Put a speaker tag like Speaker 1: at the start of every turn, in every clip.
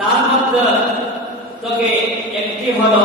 Speaker 1: তার মধ্যে তোকে একটি হলো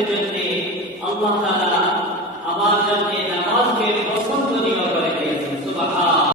Speaker 1: الله تعالى